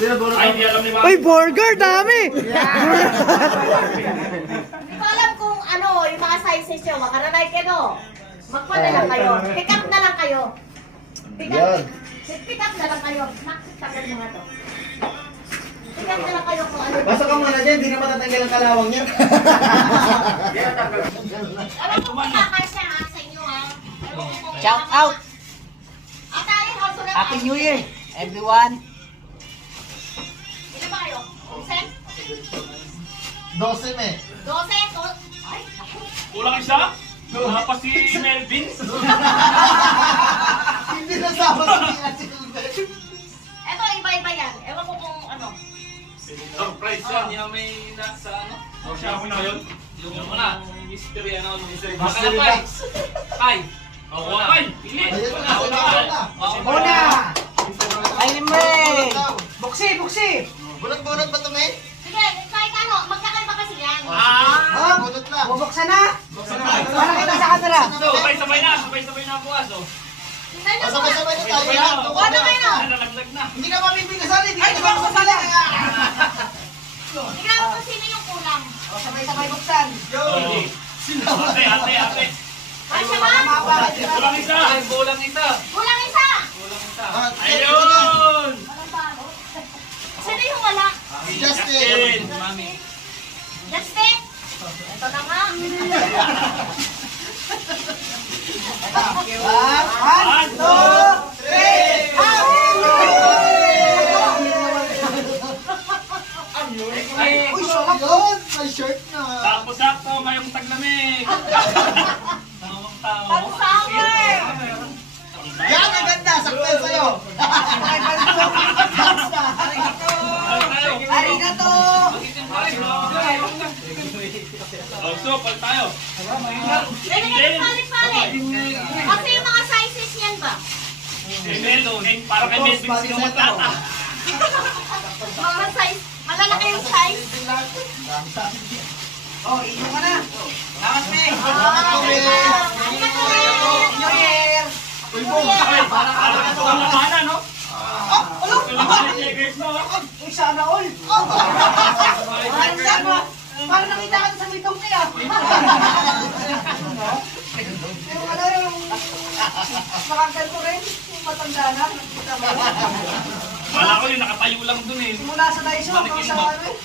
Ay, di alam ni Mami. Uy, burger, dami! Hindi ko alam kung ano, yung mga sizes nyo. Makaranay kayo. Magpa na lang kayo. Pick up na lang kayo. Pick up. Pick up na lang kayo. Nakitagal mo nga to. Pick up na lang kayo kung ano. Pasok ka muna dyan, di na matatanggal ang kalawang niya. Alam ko kung kakasya ha sa inyo ha. Alam ko kung Shout out! Atari, also na Happy New Year, everyone! Ilan ba kayo? 10? 12 me. 12? Ay, ako. Kulang isa? Wala pa si Melvin. Hindi nasama sa pinasilugan. Eto, iba-iba yan. Ewan ko kung ano. Surprise yan. Yung may nasa ano? O siya ako na yun. Yung una. Mystery ano. Mystery. Baka na pa eh. Kay. O, kay. Pili. Ayun na, Una! Ay, Limre! Buksi, buksi! Bunot-bunot ba ito, me? Sige, kahit ano, magkakaiba kasi yan. Ah, bunot lang. Bubuksan na! Para kita sa camera! Sabay-sabay na. Sabay-sabay na bukas. O. Tingnan nyo Sabay-sabay na tayo Sabay-sabay lahat. na. Ano kayo? Nalaglag na. Hindi ka mabibigasan, hindi Ay, ka di ba ako sasali? Tingnan mo kung sino yung kulang. O, sabay-sabay buksan. Hindi. Ate, ate, ate. Kasya ba? Kulang isa. Kulang isa. Kulang isa! Kulang isa. Ayun! Ayun! Walang bago. Sino yung wala? Justin! Mami. Justin? Ito na nga. One, two, three! Happy New Year! Ay, Uy, sarap! Yun! May shirt na. sakto-sakto ngayong taglamig. Tamang tao. Pag-summer! Yan, ang ganda! Sakto sa'yo! Ay, balsong! Arigato! Arigato! Also, pal tayo. Pwede ka palit-palit. Kasi yung mga sizes yan ba? Para kay Melvin sinumatata. Mga size, malalaki yung size. Oh, inyo ka na! Lakas, me! New Year! Para ito ang labanan, no? Labanan niya, guys, no? Uy, sana all! Parang nakita ka sa may tungki ah! Yung ano yung... Makaganto rin, yung matanda na, nakita mo. Wala ko yun, nakatayo lang dun eh. Simula sa Daiso, hanggang sa ano eh.